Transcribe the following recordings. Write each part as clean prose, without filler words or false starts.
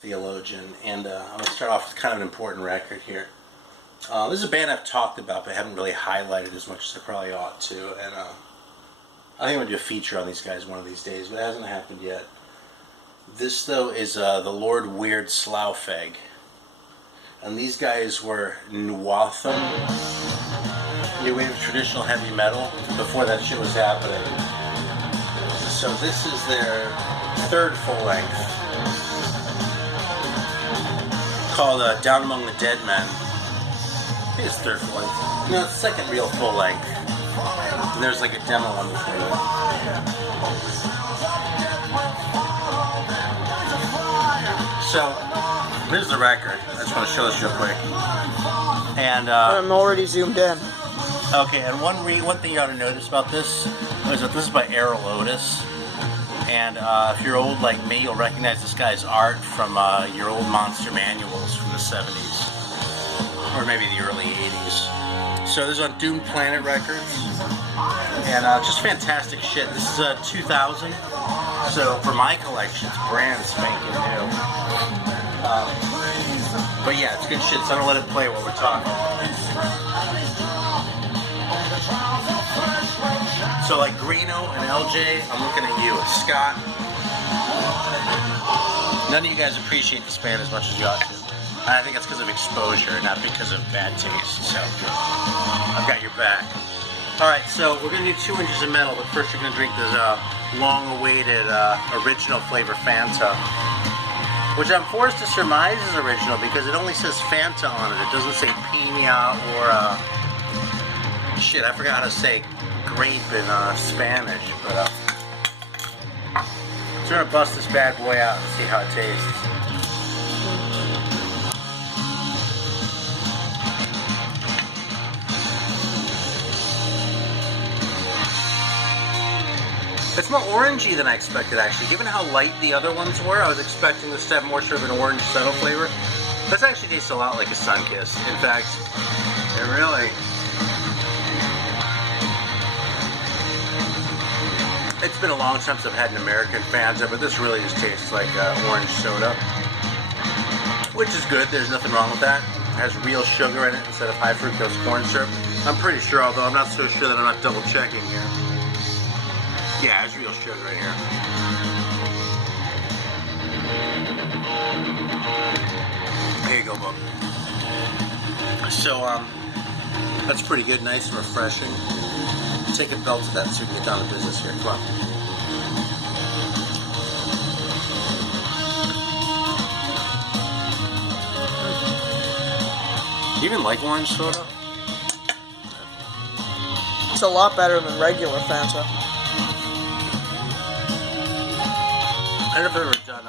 theologian, and I'm going to start off with kind of an important record here. This is a band I've talked about but haven't really highlighted as much as I probably ought to, and I think I'm going to do a feature on these guys one of these days, but it hasn't happened yet. This, though, is the Lord Weird Slough Feg, and these guys were Nwatham, new wave of traditional heavy metal, before that shit was happening. So this is their third full length, called Down Among the Dead Men. I think it's third full length. No, it's second real full length. And there's like a demo one before that. So, here's the record. I just want to show this real quick. And I'm already zoomed in. Okay, and one thing you ought to notice about this is that this is by Aero Lotus. And if you're old like me, you'll recognize this guy's art from your old Monster Manuals from the 70s. Or maybe the early 80s. So this is on Doomed Planet Records. And just fantastic shit. This is 2000. So for my collection, it's brand spanking new. But yeah, it's good shit, so I'm going to let it play while we're talking. So like Greeno and LJ, I'm looking at you. Scott, none of you guys appreciate this band as much as you ought to. And I think that's because of exposure, not because of bad taste. So I've got your back. Alright, so we're going to do 2 inches of metal, but first you're going to drink this long-awaited original flavor Fanta, which I'm forced to surmise is original because it only says Fanta on it. It doesn't say Pina or shit, I forgot how to say grape in Spanish, but so we're gonna bust this bad boy out and see how it tastes. It's more orangey than I expected, actually. Given how light the other ones were, I was expecting this to have more sort of an orange subtle flavor. This actually tastes a lot like a Sunkist. In fact, it really... It's been a long time since I've had an American Fanta, but this really just tastes like orange soda, which is good. There's nothing wrong with that. It has real sugar in it instead of high fructose corn syrup. I'm pretty sure, although I'm not so sure that I'm not double checking here. Yeah, there's real sugar right here. Here you go, bub. So, that's pretty good, nice and refreshing. Take a belt to that so we can get down to business here. Come on. Do you even like orange soda? It's a lot better than regular Fanta. I don't know if I've ever done I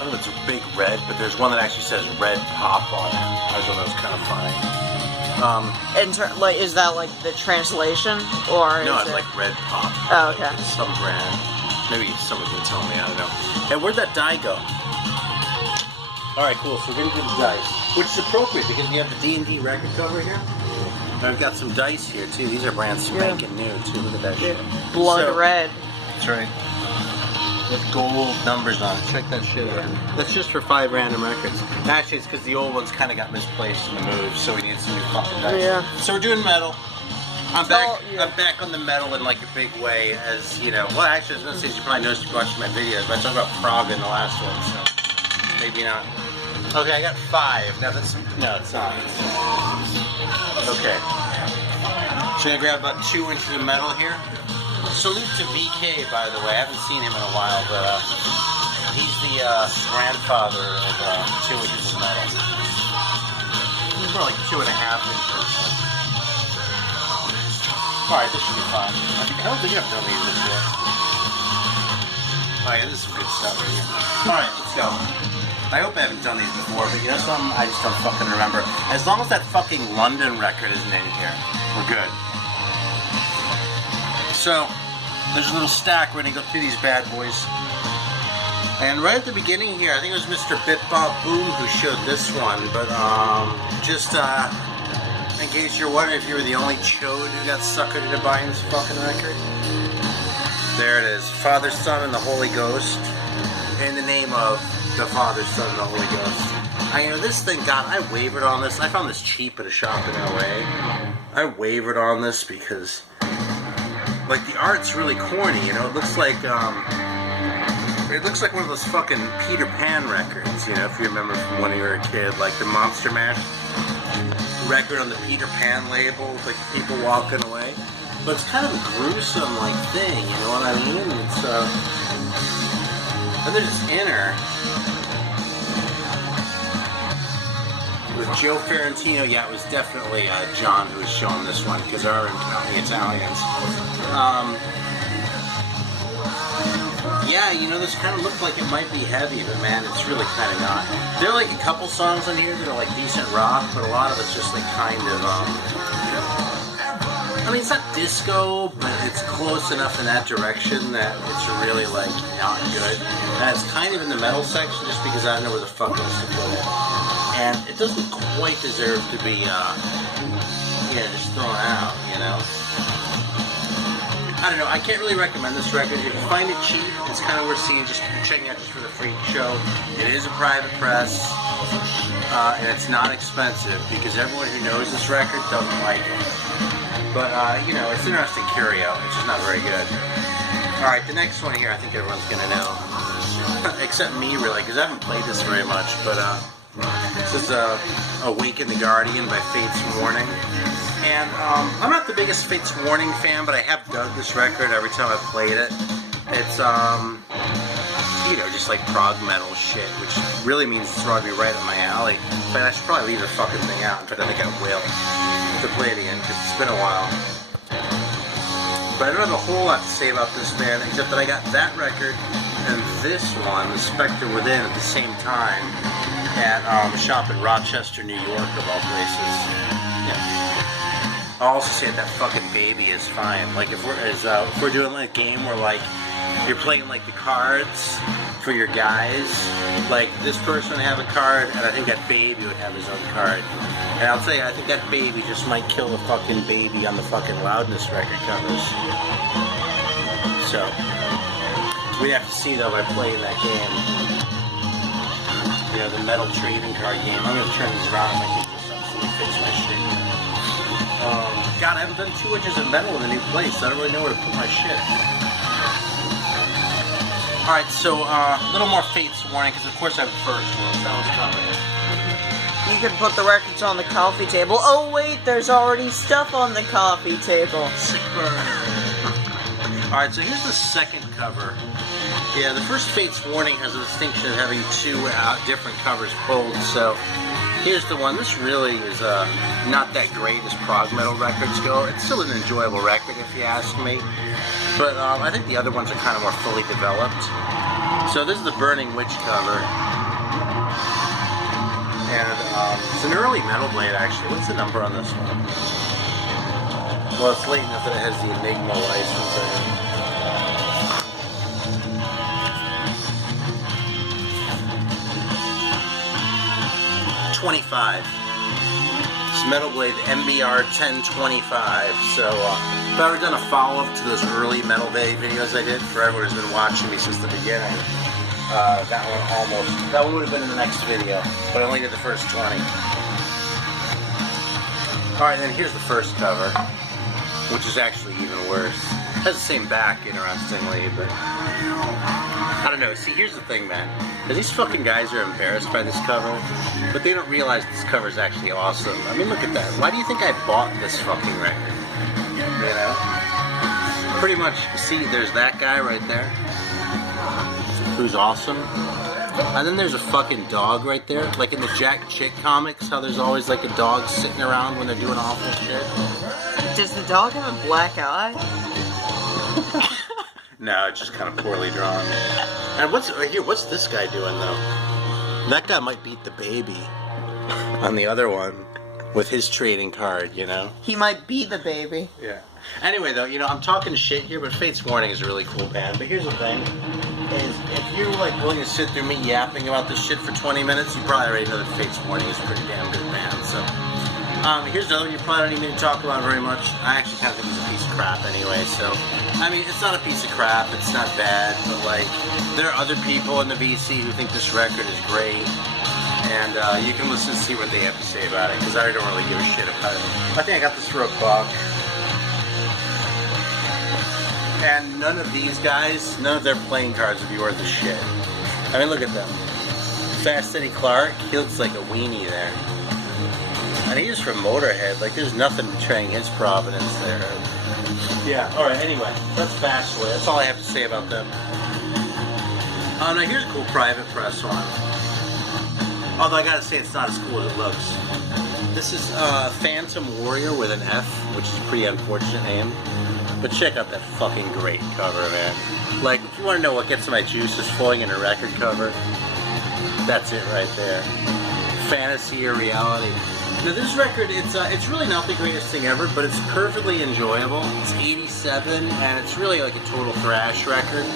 don't know if it's a Big Red, but there's one that actually says Red Pop on it. I just thought that was kind of funny. Is that like the translation, or no, is it's like Red Pop. Oh, okay. Like some brand. Maybe someone can tell me. I don't know. Hey, where'd that die go? All right, cool. So we're gonna do the dice, which is appropriate because we have the D&D record cover here. And I've got some dice here too. These are brand spanking new too. Look at that shit. Blood red. That's right. With gold numbers on it. Check that shit out. That's just for 5 random records. Actually, it's because the old ones kind of got misplaced in the move, so we need some new fucking dice. Yeah. So we're doing metal. I'm back on the metal in like a big way, as you know. Well, actually, I was gonna say you probably noticed you watching my videos, but I talked about Prague in the last one, so maybe not. Okay, I got 5. Now that's it's not. Okay. So I'm gonna grab about 2 inches of metal here. Salute to VK, by the way. I haven't seen him in a while, but he's the grandfather of 2 inches of metal. He's more like 2.5 inches. Alright, this should be fine. I don't think I've done these before. Oh yeah, this is some good stuff right here. Alright, let's go. I hope I haven't done these before, but you know something? I just don't fucking remember. As long as that fucking London record isn't in here, we're good. So, there's a little stack. We're going to go through these bad boys. And right at the beginning here, I think it was Mr. Bip Bop Boom who showed this one. But, just, in case you're wondering if you were the only chode who got suckered into buying this fucking record. There it is. Father, Son, and the Holy Ghost. in the name of the Father, Son, and the Holy Ghost. This thing, God, I wavered on this. I found this cheap at a shop in LA. I wavered on this because, like, the art's really corny, It looks like one of those fucking Peter Pan records, if you remember from when you were a kid, like the Monster Mash record on the Peter Pan label, with, like, people walking away. But it's kind of a gruesome, like, thing, you know what I mean? It's, and there's this inner with Joe Ferrantino. Yeah, it was definitely John who was showing this one, because there are the Italians. Yeah, this kind of looked like it might be heavy, but man, it's really kind of not. There are like a couple songs on here that are like decent rock, but a lot of it's just like kind of, it's not disco, but it's close enough in that direction that it's really like not good. And it's kind of in the metal section just because I don't know where the fuck else to put it. And it doesn't quite deserve to be, just thrown out, I don't know, I can't really recommend this record. If you find it cheap, it's kind of worth seeing, just checking it out just for the freak show. It is a private press, and it's not expensive, because everyone who knows this record doesn't like it. But, it's interesting curio. It's just not very good. Alright, the next one here I think everyone's going to know. Except me, really, because I haven't played this very much, but, this is Awaken the Guardian by Fate's Warning. And I'm not the biggest Fate's Warning fan, but I have dug this record every time I've played it. It's, just like prog metal shit, which really means it's probably right up my alley. But I should probably leave the fucking thing out. In fact, I think I will to play it again, because it's been a while. But I don't have a whole lot to say about this band, except that I got that record and this one, The Spectre Within, at the same time at a shop in Rochester, New York, of all places. Yeah. I'll also say that fucking baby is fine. Like, if we're doing like a game where like you're playing like the cards for your guys, like this person would have a card, and I think that baby would have his own card. And I'll tell you, I think that baby just might kill the fucking baby on the fucking Loudness record covers. So we have to see though by playing that game. The metal trading card game. I'm gonna turn these around and make this up so we fix my shit. God, I haven't done 2 inches of metal in a new place. I don't really know where to put my shit. Alright, so a little more Fate's Warning, because of course I have the first one. That was coming. You can put the records on the coffee table. Oh wait, there's already stuff on the coffee table. Sick burn. Alright, so here's the second cover. Yeah, the first Fate's Warning has a distinction of having 2 different covers pulled, so here's the one. This really is not that great as prog metal records go. It's still an enjoyable record if you ask me, but I think the other ones are kind of more fully developed. So this is the Burning Witch cover, and it's an early Metal Blade actually. What's the number on this one? Well, it's late enough that it has the Enigma license in. 25. It's Metal Blade MBR 1025. So if I've ever done a follow-up to those early Metal Blade videos I did, for everyone who's been watching me since the beginning, that one would have been in the next video, but I only did the first 20. Alright, then here's the first cover, which is actually even worse. It has the same back, interestingly, but I don't know. See, here's the thing, man. These fucking guys are embarrassed by this cover, but they don't realize this cover is actually awesome. I mean, look at that. Why do you think I bought this fucking record? Pretty much, see, there's that guy right there, who's awesome. And then there's a fucking dog right there. Like in the Jack Chick comics, how there's always like a dog sitting around when they're doing awful shit. Does the dog have a black eye? No, it's just kind of poorly drawn. And what's this guy doing though? That guy might beat the baby on the other one with his trading card, He might be the baby. Yeah. Anyway though, I'm talking shit here, but Fate's Warning is a really cool band. But here's the thing, is if you're like willing to sit through me yapping about this shit for 20 minutes, you probably already know that Fate's Warning is a pretty damn good band, so Here's another one you probably don't even need to talk about very much. I actually kind of think he's a piece of crap anyway, so. I mean, it's not a piece of crap, it's not bad, but like, there are other people in the VC who think this record is great, and you can listen and see what they have to say about it, because I don't really give a shit about it. I think I got this for $1. And none of these guys, none of their playing cards would be worth a shit. I mean, look at them. Fast Eddie Clark, he looks like a weenie there. And he's from Motorhead, like there's nothing betraying his provenance there. Yeah, alright, anyway, that's Bachelor. That's all I have to say about them. Now here's a cool private press one. Although I gotta say it's not as cool as it looks. This is Phantom Warrior with an F, which is a pretty unfortunate name. But check out that fucking great cover, man. Like, if you want to know what gets my juices flowing in a record cover, that's it right there. Fantasy or reality. Now this record, it's really not the greatest thing ever, but it's perfectly enjoyable. It's 87, and it's really like a total thrash record.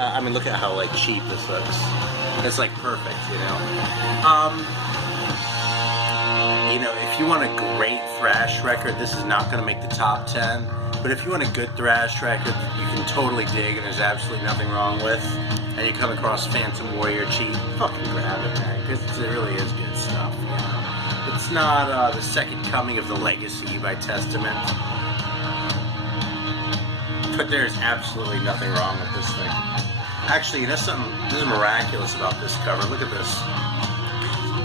I mean, look at how like cheap this looks. It's like perfect, you know. You know, if you want a great thrash record, this is not going to make the top 10. But if you want a good thrash record, you can totally dig, and there's absolutely nothing wrong with. And you come across Phantom Warrior cheap, fucking grab it, man, because it really is good stuff. You know? It's not the second coming of the Legacy by Testament. But there's absolutely nothing wrong with this thing. Actually, there's something, this is miraculous about this cover. Look at this.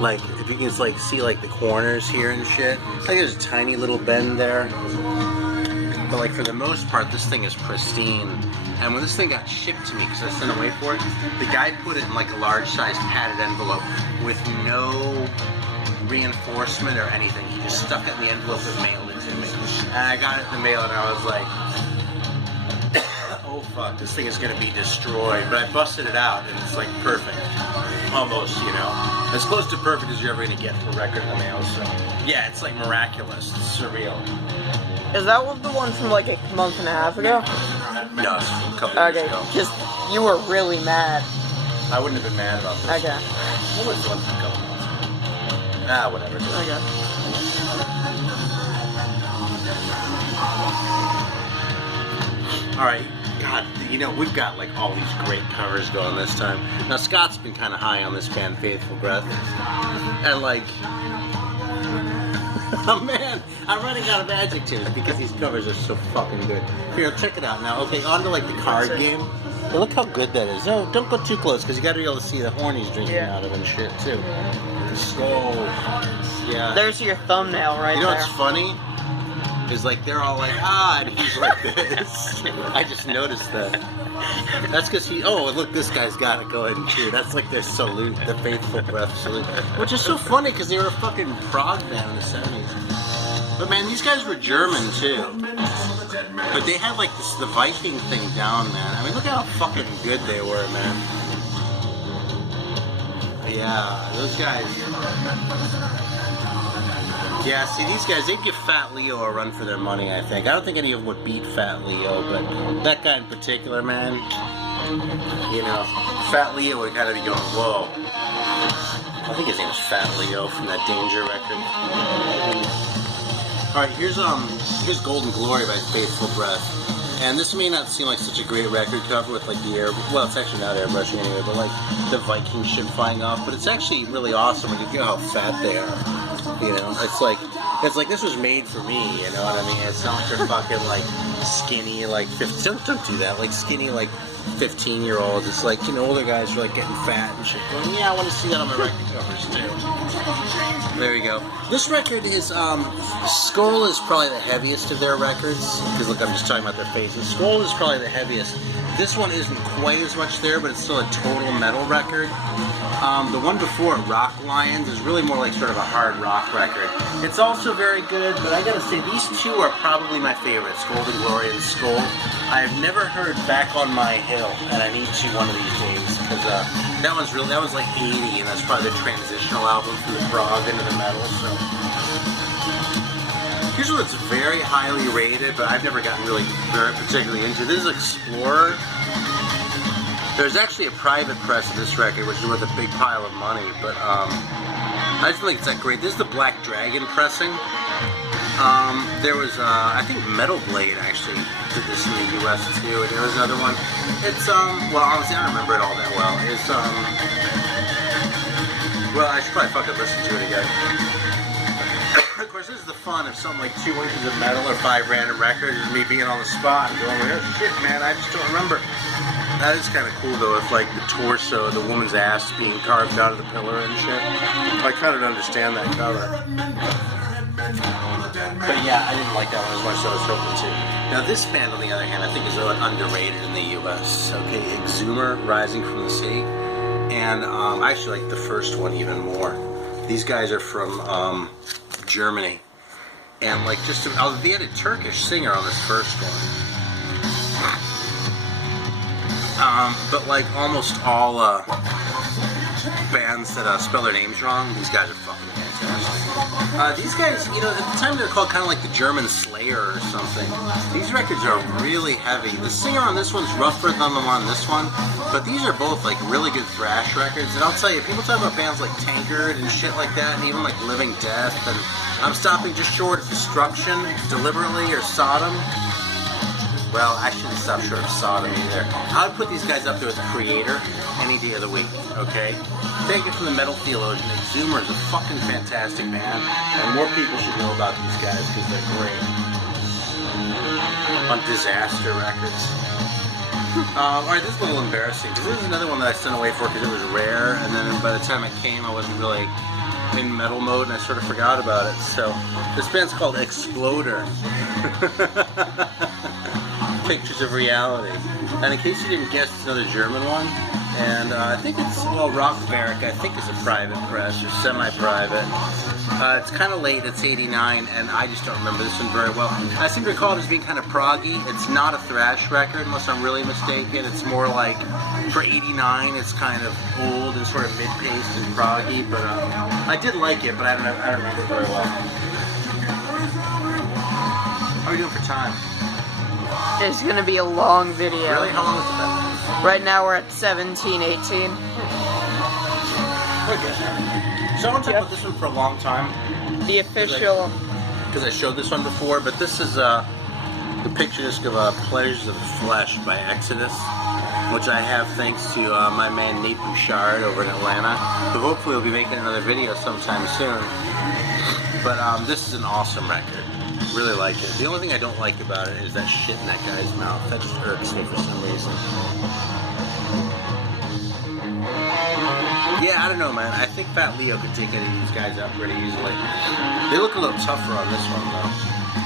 Like, if you can like see like the corners here and shit, like there's a tiny little bend there. But like for the most part, this thing is pristine. And when this thing got shipped to me, because I sent away for it, the guy put it in like a large-sized padded envelope with no reinforcement or anything. He just stuck it in the envelope and mailed it to me. And I got it in the mail, and I was like, oh fuck, this thing is gonna be destroyed. But I busted it out, and it's like perfect. Almost, you know. As close to perfect as you're ever gonna get for a record in the mail, so. Yeah, it's like miraculous. It's surreal. Is that the one from like a month and a half ago? No, it's a couple years ago. Okay, just, you were really mad. I wouldn't have been mad about this. Okay. What was the one from a couple months ago? Ah, whatever. Okay. Alright, God, you know, we've got like all these great covers going this time. Now, Scott's been kind of high on this band, Faithful Breath. And like, oh man, I'm running out of adjectives because these covers are so fucking good. Here, check it out now. Okay, on to like the card game. Well, look how good that is. No, don't go too close because you got to be able to see the horn he's drinking out of and shit too. So, yeah. There's your thumbnail right there. You know what's funny? Is like they're all like, and he's like this. I just noticed that. That's because oh look, this guy's got it going too. That's like their salute, the Faithful Breath salute. Which is so funny because they were a fucking prog band in the 70s. But man, these guys were German too. But they had like the Viking thing down, man. I mean, look how fucking good they were, man. Yeah, those guys. Yeah, see, these guys, they'd give Fat Leo a run for their money, I think. I don't think any of them would beat Fat Leo, but that guy in particular, man, you know, Fat Leo would kind of be going, whoa. I think his name is Fat Leo from that Danger record. Alright, here's Golden Glory by Faithful Breath. And this may not seem like such a great record cover with like the well, it's actually not airbrushing anyway, but like the Viking ship flying off, but it's actually really awesome when you feel how fat they are. You know, it's like this was made for me, you know what I mean? It's not like they're fucking like skinny, like 15, don't do that, like skinny, like 15-year-olds. It's like, you know, older guys are like getting fat and shit going, yeah, I want to see that on my record covers too. There you go. This record is, Skull is probably the heaviest of their records, because look, I'm just talking about their faces. Skull is probably the heaviest. This one isn't quite as much there, but it's still a total metal record. The one before, Rock Lions, is really more like sort of a hard rock record. It's also very good, but I gotta say, these two are probably my favorites, Golden Glory and Skull. I've never heard Back on My Hill, and I need to one of these days, because that was like 80, and that's probably the transitional album from the prog into the metal, so. Here's one that's very highly rated, but I've never gotten really very particularly into. This is Explorer. There's actually a private press of this record, which is worth a big pile of money, but I just think it's that great. This is the Black Dragon pressing. There was, I think Metal Blade actually did this in the US too, and there was another one. It's, well, honestly, I don't remember it all that well. It's, well, I should probably fucking listen to it again. Of course, this is the fun of something like 2 inches of metal or 5 random records, is me being on the spot and going, oh shit, man, I just don't remember. That is kind of cool though, if like the torso, the woman's ass being carved out of the pillar and shit. I kind of understand that cover. But yeah, I didn't like that one as much as I was hoping to. Now this band, on the other hand, I think is underrated in the US. Okay, Exhumer, Rising from the Sea. And I actually like the first one even more. These guys are from Germany. And like just, they had a Turkish singer on this first one. But like almost all bands that spell their names wrong, these guys are fucking fantastic. These guys, you know, at the time they were called kind of like the German Slayer or something. These records are really heavy. The singer on this one's rougher than the one on this one, but these are both like really good thrash records. And I'll tell you, people talk about bands like Tankard and shit like that, and even like Living Death, and I'm stopping just short of Destruction, Deliberately, or Sodom. Well, I shouldn't stop short of Sodom either. I would put these guys up there with Creator any day of the week, okay? Take it from the metal theologian. Exhumer is a fucking fantastic band, and more people should know about these guys because they're great. On Disaster Records. Alright, this is a little embarrassing, because this is another one that I sent away for because it was rare, and then by the time it came, I wasn't really in metal mode, and I sort of forgot about it. So, this band's called Exploder. Pictures of Reality. And in case you didn't guess, it's another German one. And I think it's, well, Rockberg, I think is a private press, or semi-private. It's kind of late, it's 89, and I just don't remember this one very well. I seem to recall it as being kind of proggy. It's not a thrash record, unless I'm really mistaken. It's more like, for 89, it's kind of old and sort of mid-paced and proggy, but I did like it, but I don't remember it very well. How are we doing for time? It's gonna be a long video. Really? How long has it been? Right now we're at 17:18. Okay. So I want to talk about this one for a long time. The official... Because I showed this one before, but this is the picture disc of Pleasures of the Flesh by Exodus, which I have thanks to my man Nate Bouchard over in Atlanta, who hopefully will be making another video sometime soon. But this is an awesome record. Really like it. The only thing I don't like about it is that shit in that guy's mouth. That just irks me for some reason. Yeah, I don't know, man. I think Fat Leo could take any of these guys out pretty easily. They look a little tougher on this one, though.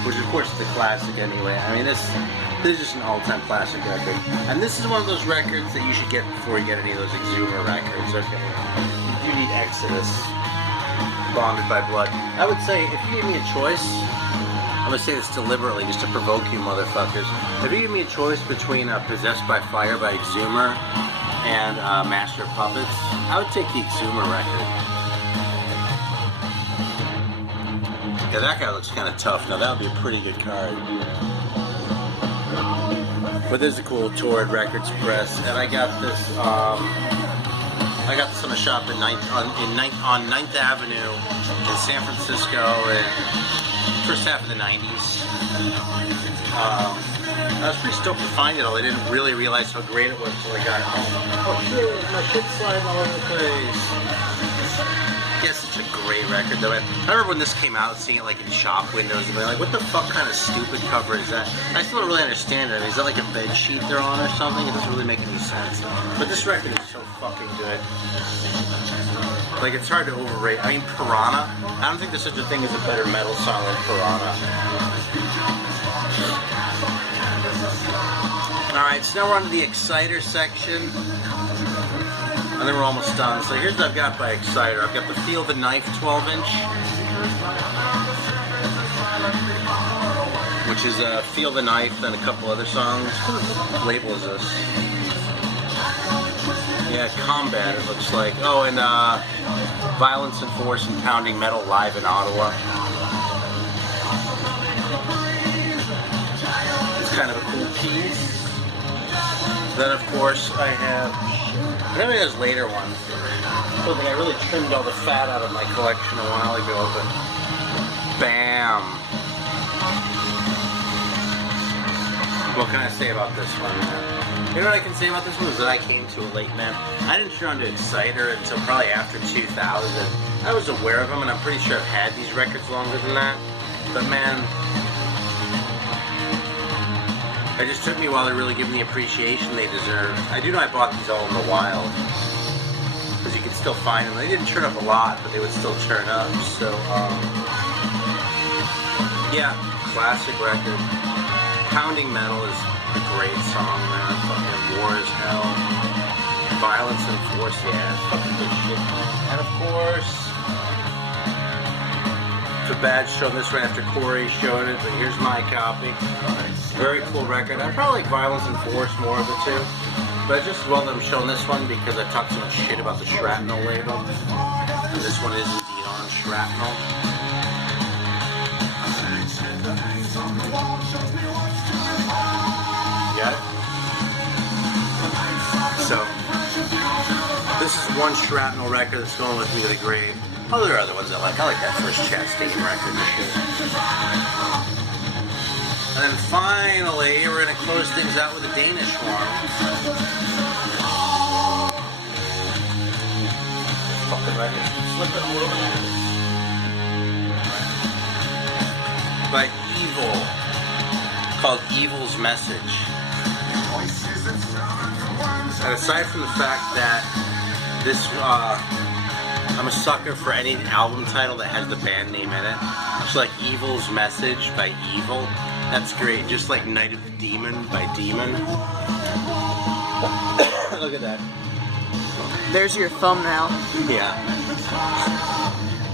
Which, of course, is the classic anyway. I mean, this is just an all-time classic record. And this is one of those records that you should get before you get any of those Exhumer records, okay? You need Exodus. Bonded by Blood. I would say, if you gave me a choice... I'm going to say this deliberately just to provoke you motherfuckers. If you give me a choice between Possessed by Fire by Exhumer and Master of Puppets, I would take the Exhumer record. Yeah, that guy looks kind of tough. Now that would be a pretty good card. But this is a cool Torrid Records press, and I got this on a shop on 9th Avenue in San Francisco in first half of the 90s. I was pretty stoked to find it, although I didn't really realize how great it was until I got home. Oh shit, my shit's sliding all over the place. Yeah, it's such a great record though. I remember when this came out, seeing it like in shop windows and being like, what the fuck kind of stupid cover is that? I still don't really understand it. I mean, is that like a bed sheet they're on or something? It doesn't really make any sense. But this record is so fucking good. Like, it's hard to overrate. I mean, Piranha. I don't think there's such a thing as a better metal song than Piranha. Alright, so now we're on to the Exciter section. And then we're almost done. So here's what I've got by Exciter. I've got the Feel the Knife 12-inch. Which is Feel the Knife and a couple other songs. What label is this? Yeah, Combat, it looks like. Oh, and Violence and Force and Pounding Metal live in Ottawa. It's kind of a cool piece. Then of course I have maybe those later ones. I don't think I really trimmed all the fat out of my collection a while ago, but bam. What can I say about this one, man? You know what I can say about this one is that I came to it late, man. I didn't turn on to Exciter until probably after 2000. I was aware of them, and I'm pretty sure I've had these records longer than that. But man, it just took me a while to really give them the appreciation they deserve. I do know I bought these all in the wild, because you could still find them. They didn't turn up a lot, but they would still turn up. So, yeah, classic record. Pounding Metal is a great song, man. Fucking War is Hell. Violence and Force, yeah, it's fucking good shit, man. And of course, it's a bad show this right after Corey showed it, but here's my copy. Very cool record. I probably like Violence and Force more of it too. But just as well that I'm showing this one because I talked so much shit about the Shrapnel label. And this one is indeed on Shrapnel. Got it? So, this is one Shrapnel record that's going with me to the grave. Oh, there are other ones I like. I like that first Chastain record and shit. And then finally, we're going to close things out with a Danish one. Fucking record. Slipping a little bit. By Evil. Called Evil's Message. And aside from the fact that this, I'm a sucker for any album title that has the band name in it. It's like Evil's Message by Evil. That's great. Just like Night of the Demon by Demon. Look at that. There's your thumbnail. Yeah.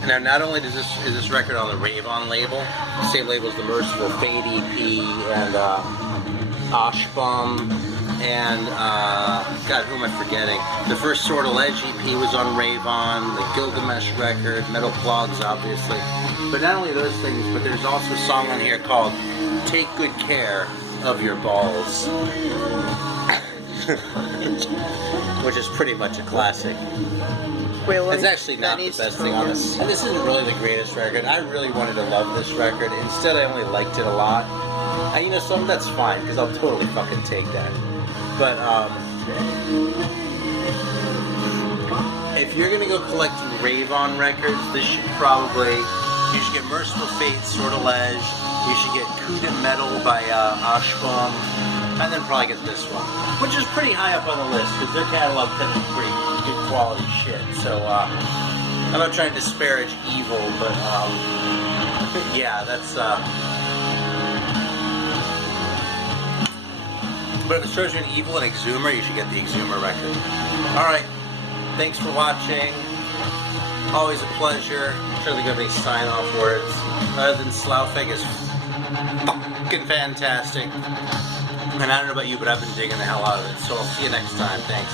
Now, not only is this record on the Rave On label, the same label as the Merciful Fate EP and Ashbum and God, who am I forgetting? The first Sortilege EP was on Rave On, the Gilgamesh record, Metal Clogs, obviously. But not only those things, but there's also a song on here called "Take Good Care of Your Balls," which is pretty much a classic. Really? It's actually not the best thing on this. And this isn't really the greatest record. I really wanted to love this record. Instead, I only liked it a lot. And you know, some that's fine, because I'll totally fucking take that. But, if you're gonna go collecting Rave On records, this should probably, you should get Merciful Fate, Sortilege, you should get Coup de Metal by Ashbum, and then probably get this one, which is pretty high up on the list, because their catalog tends to be pretty good quality shit. So, I'm not trying to disparage Evil, but, yeah, that's, but if it shows you an Evil and Exhumer, you should get the Exhumer record. Alright, thanks for watching. Always a pleasure. I'm sure they're going to be sign-off words. Other than Slough Feg is fucking fantastic. And I don't know about you, but I've been digging the hell out of it. So I'll see you next time. Thanks.